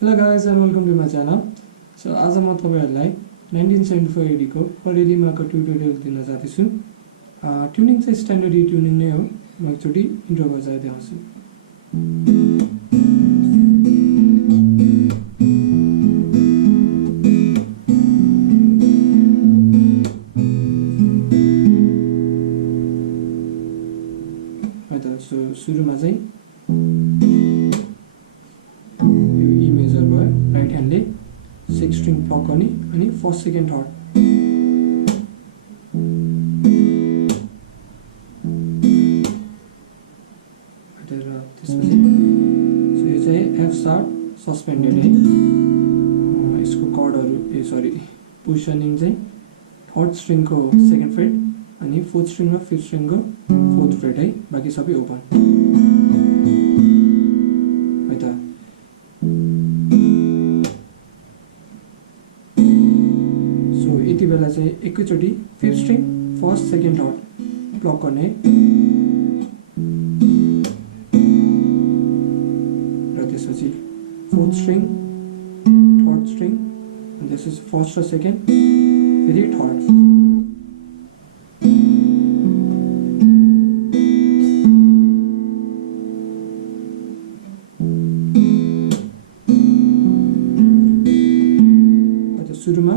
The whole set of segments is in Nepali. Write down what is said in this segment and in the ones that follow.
Hello guys and welcome to my channel. So आज म तपाईहरुलाई 1974 AD को Parelima को ट्युटोरियल दिन जाँदैछु। ट्युनिङ चाहिँ स्ट्यान्डर्ड ट्युनिङ नै हो। म एकचोटी इन्ट्रो बजाइ देखाउँछु। है त सुरुमा चाहिँ सिक्स स्ट्रिङ प्लग गर्ने अनि फर्स्ट सेकेन्ड थर्ड त्यसपछि यो चाहिँ एफ शार्प सस्पेन्डेड है। यसको कर्डहरु पोजिसनिङ चाहिँ थर्ड स्ट्रिङको सेकेन्ड फ्रेट अनि फोर्थ स्ट्रिङ र फिफ्थ स्ट्रिङको फोर्थ फ्रेट है। बाकी सबै ओपन है त। यति बेला चाहिँ एकैचोटी fifth string first second third plug गर्ने र त्यसपछि फोर्थ स्ट्रिङ थर्ड स्ट्रिङ अनि त्यसपछि फर्स्ट र सेकेन्ड फेरि थर्ड। सुरुमा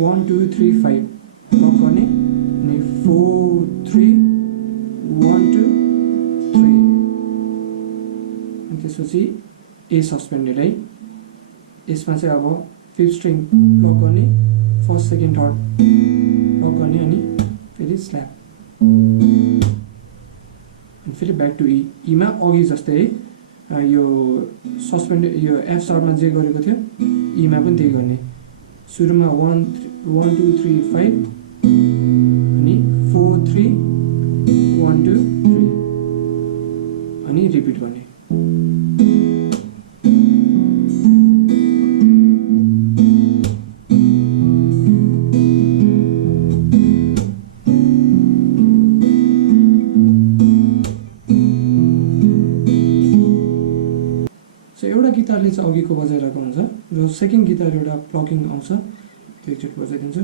1 2 3 5 प्लग गर्ने अनि 4 3 1 2 3 अनि त्यसपछि ए सस्पेन्डेड है। यसमा चाहिँ अब फिफ्थ स्ट्रिङ प्लग गर्ने फर्स्ट सेकेन्ड थर्ड प्लग गर्ने अनि फेरि स्ल्याप अनि फेरि ब्याक टु ई। ईमा अघि जस्तै है यो सस्पेन्डेड यो एफ शार्पमा जे गरेको थियो ईमा पनि त्यही गर्ने। सुरुमा 1 2 3 5 अनि 4 3 1 2 3 अनि रिपिट गर्ने। सो एउटा गिटारले चाहिँ अघिको बजाइरहेको हुन्छ र सेकेन्ड गिटार एउटा प्लगिङ आउँछ त्यो एकचोटि बजाइदिन्छु।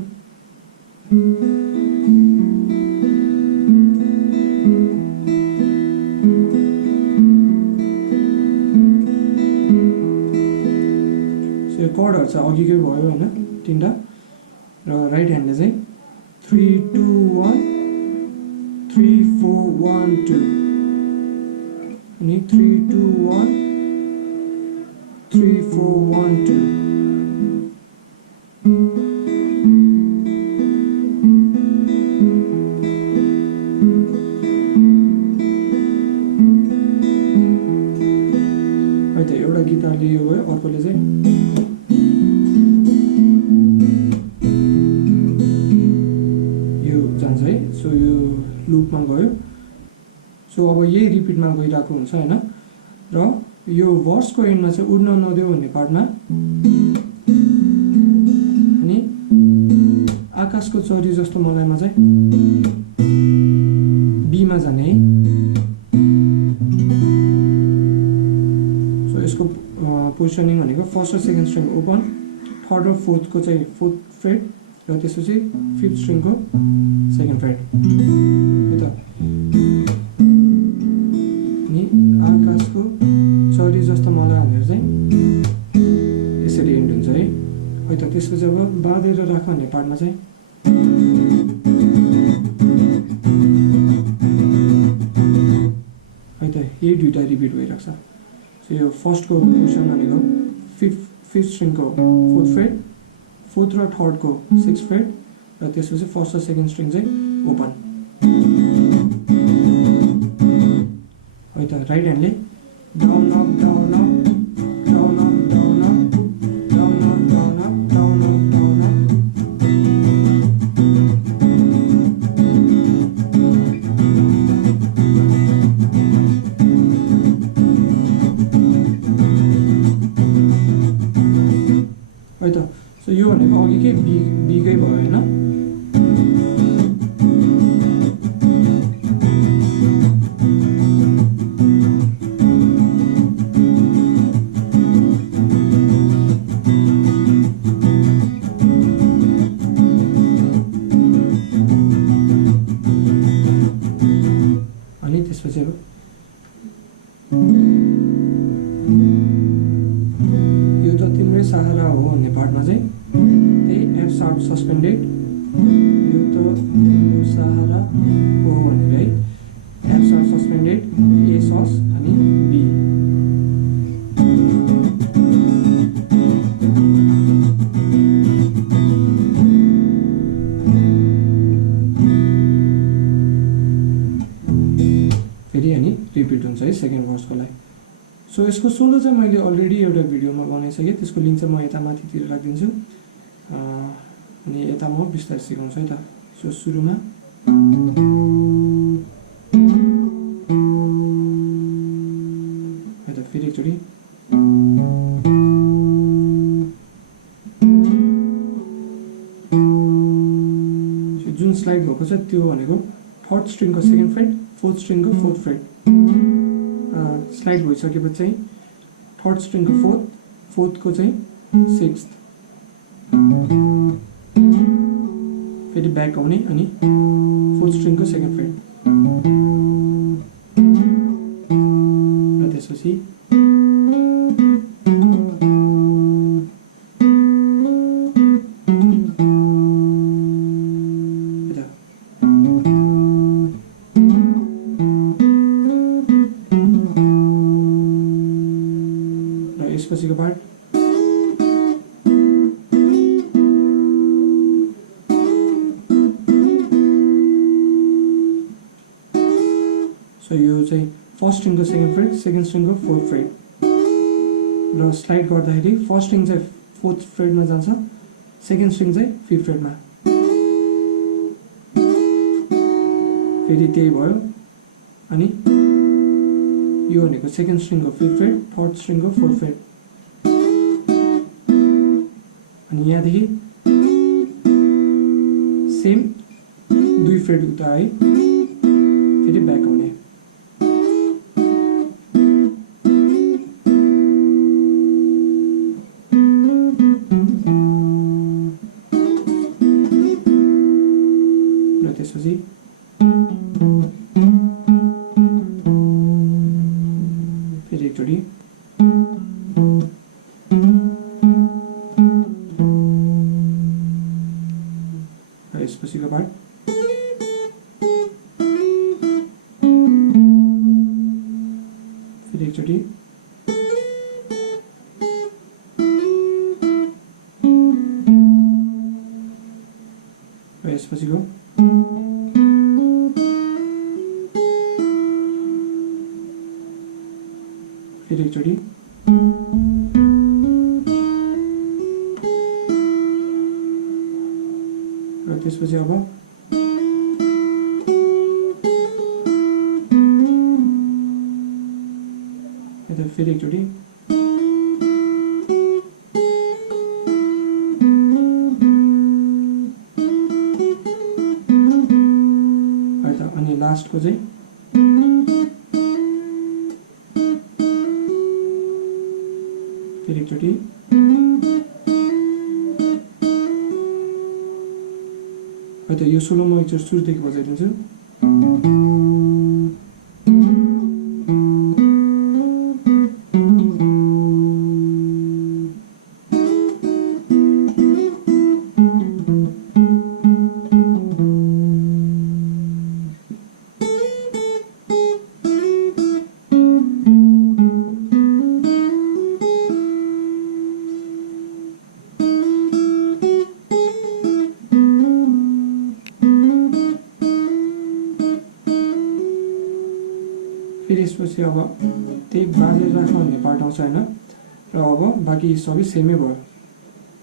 सो यो कर्डहरु चाहिँ अघिकै भयो हैन तीनटा र राइट ह्यान्डले चाहिँ 3 2 1 3 4 1 2 अनि 3 2 1 3 4 1 2 है त। एउटा गिटारले यो भयो अर्कोले चाहिँ यो जान्छ है। सो यो लुपमा गयो। सो अब यही रिपिटमा गइरहेको हुन्छ हैन र यो भर्सको एन्डमा चाहिँ उड्न नदेऊ भन्ने पार्टमा अनि आकाशको चरी जस्तो मलाइमा चाहिँ बीमा जाने है। सो यसको पोजिसनिङ भनेको फर्स्ट र सेकेन्ड स्ट्रिङ ओपन, थर्ड र फोर्थको चाहिँ फोर्थ फ्रेट र त्यसपछि फिफ्थ स्ट्रिङको सेकेन्ड फ्रेट है त। अनि आकाशको चरी जस्तो मलाई भनेर चाहिँ यसरी एन्ड हुन्छ है। है त। त्यसपछि अब बाँधेर राख भन्ने पार्टमा चाहिँ है त यही दुईटा रिपिट भइरहेको छ। सो यो फर्स्टको पोजिसन भनेको फिफ्थ स्ट्रिङको फोर्थ फ्रेट, फोर्थ र थर्डको सिक्स फ्रेट र त्यसपछि फर्स्ट र सेकेन्ड स्ट्रिङ चाहिँ ओपन है त। राइट ह्यान्डले down up down up down up down up down up down up down up down up है त। सो यो भनेको अघिकै बीकै भयो हैन। सस्पेन्डेड, यो त सहारा हो भनेर है। एप्स आर सस्पेन्डेड, ए सस अनि बी। फेरि अनि रिपिट हुन्छ है सेकेन्ड भर्सको लागि। सो यसको सोलो चाहिँ मैले अलरेडी एउटा भिडियोमा बनाइसकेँ, त्यसको लिङ्क चाहिँ म यता माथितिर राखिदिन्छु। अनि यता म बिस्तारै सिकाउँछु है त। सो सुरुमा यता फेरि एकचोटि जुन स्लाइड भएको छ त्यो भनेको थर्ड स्ट्रिङको सेकेन्ड फ्रेड, फोर्थ स्ट्रिङको फोर्थ फ्रेड। स्लाइड भइसकेपछि चाहिँ थर्ड स्ट्रिङको फोर्थ, फोर्थको चाहिँ सिक्स्थ, फेरि ब्याक आउने अनि फोर्थ स्ट्रिङको सेकेन्ड फ्रेड र त्यसपछि यसपछिको पार्ट सो यो चाहिँ फर्स्ट स्ट्रिङको सेकेन्ड फ्रेड, सेकेन्ड स्ट्रिङको फोर्थ फ्रेड र स्लाइड गर्दाखेरि फर्स्ट स्ट्रिङ चाहिँ फोर्थ फ्रेडमा जान्छ, सेकेन्ड स्ट्रिङ चाहिँ फिफ्थ फ्रेडमा। फेरि त्यही भयो अनि यो भनेको सेकेन्ड स्ट्रिङको फिफ्थ फ्रेड, थर्ड स्ट्रिङको फोर्थ फ्रेड अनि यहाँदेखि सेम दुई फ्रेड उता है, फेरि ब्याक आउने। र त्यसपछि फेरि एकचोटि यसपछिको पार्ट फेरि एकचोटि र यसपछिको फेरि एकचोटि र त्यसपछि अब यता फेरि एकचोटि अनि लास्टको चाहिँ फेरि एकचोटि त यो सोलो म एकचोटि सुरुदेखि बजाइदिन्छु। फेरि यसपछि अब त्यही बाजेर राख्नु भन्ने पार्ट आउँछ होइन, र अब बाँकी सबै सेमै भयो।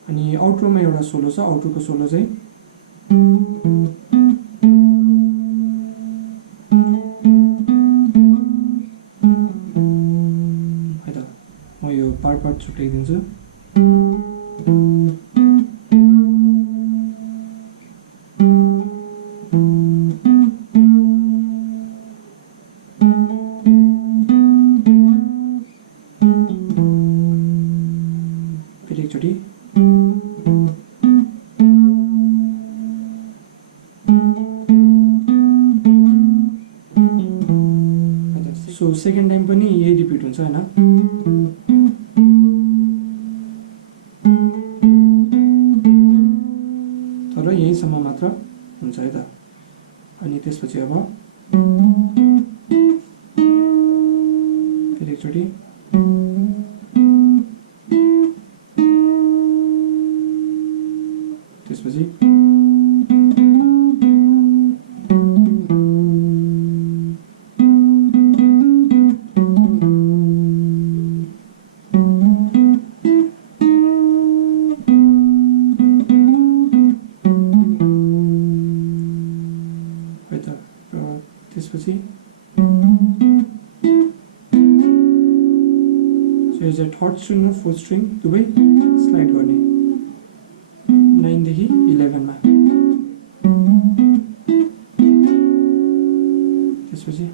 अनि आउट्रोमा एउटा सोलो छ, आउट्रोको सोलो चाहिँ है त म यो पार्ट छुट्याइदिन्छु। एकचोटि सो सेकेन्ड टाइम पनि यही रिपिट हुन्छ होइन। तर है त अनि त्यसपछि अब फेरि एकचोटि त्यसपछि त्यसपछि so is a third string र fourth string दुवै स्लाइड गर्ने 9 देखि 11 मा त्यसपछि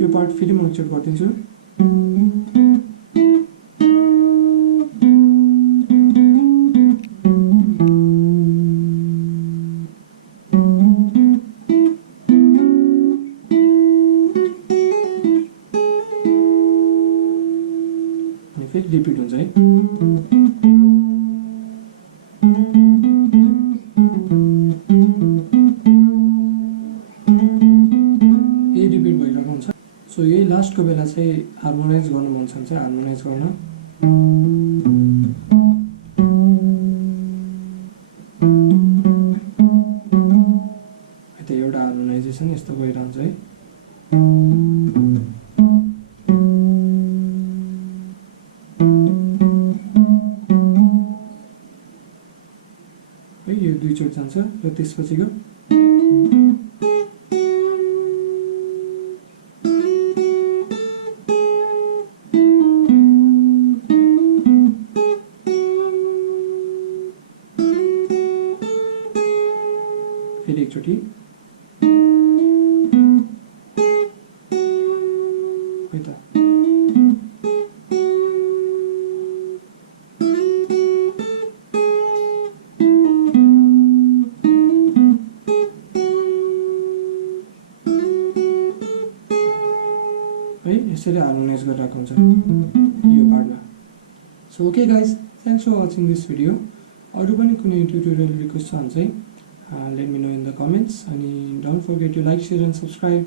यो पार्ट फेरि म एकचोटि गरिदिन्छु फेरि रिपिट हुन्छ है यही रिपिट भइरहेको हुन्छ सो यही लास्टको बेला चाहिँ हार्मोनाइज गर्नु मन छ भने चाहिँ हार्मोनाइज गर्न एउटा हार्मोनाइजेसन यस्तो गइरहन्छ है यो दुईचोटि जान्छ र त्यसपछिको फेरि एकचोटि है त यसरी हार्मोनाइज गरिरहेको हुन्छ यो पार्टमा so okay guys thanks for watching this video अरू पनि कुनै ट्युटोरियल रिक्वेस्ट छ भने चाहिँ let me know in the comments and don't forget to like, share and subscribe.